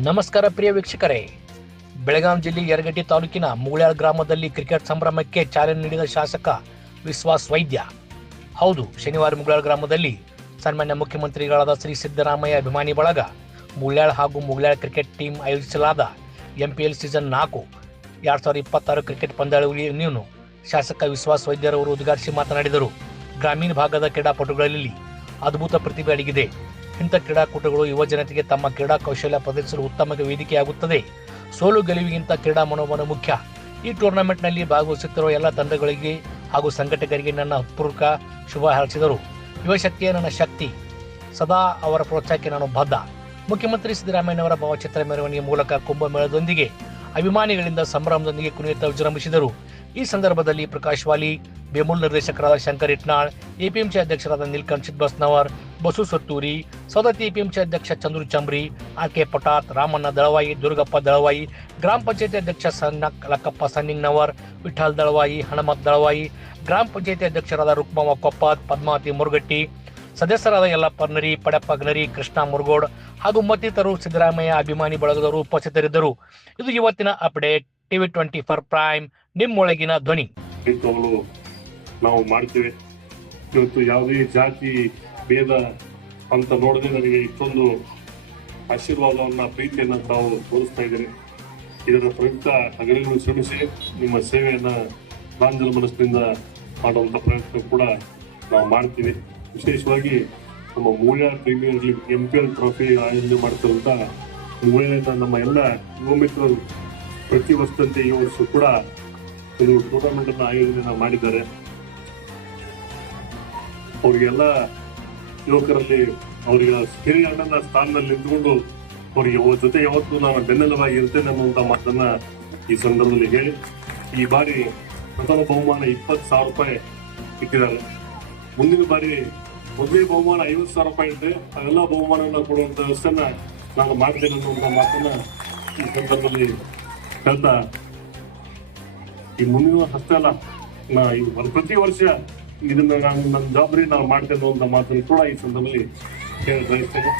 ನಮಸ್ಕಾರ ಪ್ರಿಯ ವೀಕ್ಷಕರೇ, ಬೆಳಗಾವಿ ಜಿಲ್ಲೆ ಯರಗಟ್ಟಿ ತಾಲೂಕಿನ ಮುಗುಳ್ಯಾಳ ಗ್ರಾಮದಲ್ಲಿ ಕ್ರಿಕೆಟ್ ಸಂಭ್ರಮಕ್ಕೆ ಚಾಲನೆ ನೀಡಿದ ಶಾಸಕ ವಿಶ್ವಾಸ್ ವೈದ್ಯ. ಹೌದು, ಶನಿವಾರ ಮುಗುಳ್ಯಾಳ ಗ್ರಾಮದಲ್ಲಿ ಸನ್ಮಾನ್ಯ ಮುಖ್ಯಮಂತ್ರಿಗಳಾದ ಶ್ರೀ ಸಿದ್ದರಾಮಯ್ಯ ಅಭಿಮಾನಿ ಬಳಗ ಮುಗುಳ್ಯಾಳ ಹಾಗೂ ಮುಗುಳ್ಯಾಳ ಕ್ರಿಕೆಟ್ ಟೀಮ್ ಆಯೋಜಿಸಲಾದ MPL ಸೀಸನ್ 4 2026 ಕ್ರಿಕೆಟ್ ಪಂದ್ಯಾವಳಿಯನ್ನು ಶಾಸಕ ವಿಶ್ವಾಸ್ ವೈದ್ಯರವರು ಉದ್ಘಾಟಿಸಿ ಮಾತನಾಡಿದರು. ಗ್ರಾಮೀಣ ಭಾಗದ ಕ್ರೀಡಾಪಟುಗಳಲ್ಲಿ ಅದ್ಭುತ ಪ್ರತಿಭೆ ಅಡಗಿದೆ. ಇಂಥ ಕ್ರೀಡಾಕೂಟಗಳು ಯುವ ಜನತೆಗೆ ತಮ್ಮ ಕ್ರೀಡಾ ಕೌಶಲ್ಯ ಪ್ರದರ್ಶಿಸಲು ಉತ್ತಮ ವೇದಿಕೆಯಾಗುತ್ತದೆ. ಸೋಲು ಗೆಲುವಿಗಿಂತ ಕ್ರೀಡಾ ಮನೋಭಾವ ಮುಖ್ಯ. ಈ ಟೂರ್ನಮೆಂಟ್ನಲ್ಲಿ ಭಾಗವಹಿಸುತ್ತಿರುವ ಎಲ್ಲ ತಂಡಗಳಿಗೆ ಹಾಗೂ ಸಂಘಟಕರಿಗೆ ನನ್ನ ಹೃತ್ಪೂರ್ವಕ ಶುಭ ಹಾರೈಸಿದರು. ಯುವಶಕ್ತಿಯೇ ನನ್ನ ಶಕ್ತಿ, ಸದಾ ಅವರ ಪ್ರೋತ್ಸಾಹಕ್ಕೆ ನಾನು ಬದ್ಧ. ಮುಖ್ಯಮಂತ್ರಿ ಸಿದ್ದರಾಮಯ್ಯನವರ ಭಾವಚಿತ್ರ ಮೆರವಣಿಗೆ ಮೂಲಕ ಕುಂಭಮೇಳದೊಂದಿಗೆ ಅಭಿಮಾನಿಗಳಿಂದ ಸಂಭ್ರಮದೊಂದಿಗೆ ಕುಣಿಯುತ್ತಾ ವಿಜೃಂಭಿಸಿದರು. ಈ ಸಂದರ್ಭದಲ್ಲಿ ಪ್ರಕಾಶ್ ವಾಲಿ, ಬೇಮೂಲ್ ನಿರ್ದೇಶಕರಾದ ಶಂಕರ್ ಇಟ್ನಾಳ್, APMC ಅಧ್ಯಕ್ಷರಾದ ನೀಲಕಂಠ್ ಚಿದ್ಬಸ್ನವರ್, ಬಸು ಸತ್ತೂರಿ, ಸೌದತ್ತಿ APMC ಅಧ್ಯಕ್ಷ ಚಂದ್ರು ಚಂಬ್ರಿ, RK ಪಟಾತ್, ರಾಮಣ್ಣ ದಳವಾಯಿ, ದುರ್ಗಪ್ಪ ದಳವಾಯಿ, ಗ್ರಾಮ ಪಂಚಾಯತಿ ಅಧ್ಯಕ್ಷ ಲಕ್ಕಪ್ಪ ಸನ್ನಿಂಗ್ನವರ್, ವಿಠಲ್ ದಳವಾಯಿ, ಹನುಮತ್ ದಳವಾಯಿ, ಗ್ರಾಮ ಪಂಚಾಯತಿ ಅಧ್ಯಕ್ಷರಾದ ರುಕ್ಮವ್ವ ಕೊಪ್ಪತ್, ಪದ್ಮಾವತಿ ಮುರುಗಟ್ಟಿ, ಸದಸ್ಯರಾದ ಯಲ್ಲಪ್ಪ ನರಿ, ಪಡಪ್ಪ ಗನರಿ, ಕೃಷ್ಣ ಮುರುಗೋಡ್ ಹಾಗೂ ಮತ್ತಿತರರು ಸಿದ್ದರಾಮಯ್ಯ ಅಭಿಮಾನಿ ಬಳಗದವರು ಉಪಸ್ಥಿತರಿದ್ದರು. ಇದು ಇವತ್ತಿನ ಅಪ್ಡೇಟ್. TV 24 ಪ್ರೈಮ್, ನಿಮ್ಮೊಳಗಿನ ಧ್ವನಿ. ನಾವು ಮಾಡ್ತೇವೆ. ಇವತ್ತು ಯಾವುದೇ ಜಾತಿ ಭೇದ ಅಂತ ನೋಡದೆ ನನಗೆ ಇಷ್ಟೊಂದು ಆಶೀರ್ವಾದವನ್ನ, ಪ್ರೀತಿಯನ್ನ ತಾವು ತೋರಿಸ್ತಾ ಇದ್ದೀರಿ. ಇದರ ಪ್ರಯುಕ್ತ ಹಗಲಿಗಳು ಶ್ರಮಿಸಿ ನಿಮ್ಮ ಸೇವೆಯನ್ನ ಪ್ರಾಂಜಲ ಮನಸ್ಸಿನಿಂದ ಮಾಡುವಂತ ಪ್ರಯತ್ನ ಕೂಡ ನಾವು ಮಾಡ್ತೀವಿ. ವಿಶೇಷವಾಗಿ ನಮ್ಮ ಮುಗುಳ್ಯಾಳ ಪ್ರೀಮಿಯರ್ ಲೀಗ್ MPL ಟ್ರೋಫಿ ಆಯೋಜನೆ ಮಾಡ್ತಿರುವಂತ ಮುಗುಳ್ಯಾಳ ನಮ್ಮ ಎಲ್ಲ ಯುವ ಮಿತ್ರರು ಪ್ರತಿ ವರ್ಷದಂತೆ ಈ ವರ್ಷ ಕೂಡ ಒಂದು ಟೂರ್ನಮೆಂಟ್ ಅನ್ನು ಆಯೋಜನೆ ಮಾಡಿದ್ದಾರೆ. ಅವರಿಗೆಲ್ಲ ಯುವಕರಲ್ಲಿ ಅವರಿಗೆ ಹಿರಿಯ ಅಣ್ಣನ ಸ್ಥಾನದಲ್ಲಿ ನಿಂತುಕೊಂಡು ಅವರಿಗೆ ಜೊತೆ ಯಾವತ್ತೂ ನಾವು ಬೆನ್ನೆಲುಬಾಗಿ ಇರ್ತೇನೆ ಅನ್ನುವಂತ ಮಾತನ್ನ ಈ ಸಂದರ್ಭದಲ್ಲಿ ಹೇಳಿ, ಈ ಬಾರಿ ಪ್ರಥಮ ಬಹುಮಾನ 20,000 ರೂಪಾಯಿ ಇಟ್ಟಿದ್ದಾರೆ. ಮುಂದಿನ ಬಾರಿ ಮೊದಲೇ ಬಹುಮಾನ 50,000 ರೂಪಾಯಿ ಇಟ್ಟರೆ ಅದೆಲ್ಲ ಬಹುಮಾನವನ್ನ ಕೊಡುವಂತ ವ್ಯವಸ್ಥೆನ ನಾನು ಮಾಡ್ತೇನೆ ಅನ್ನುವಂತ ಮಾತನ್ನ ಈ ಸಂದರ್ಭದಲ್ಲಿ ಹೇಳ್ತಾ, ಈ ಮುಂದಿನ ಅಷ್ಟೇ ಅಲ್ಲ, ಪ್ರತಿ ವರ್ಷ ಇದನ್ನ ನಾನು ನನ್ನ ಜವಾಬ್ದಾರಿ ನಾವು ಮಾಡ್ತೇನೆ ಅನ್ನುವಂತ ಮಾತನ್ನು ಕೂಡ ಈ ಸಂದರ್ಭದಲ್ಲಿ ಹೇಳಿ ಬಯಸ್ತೇನೆ.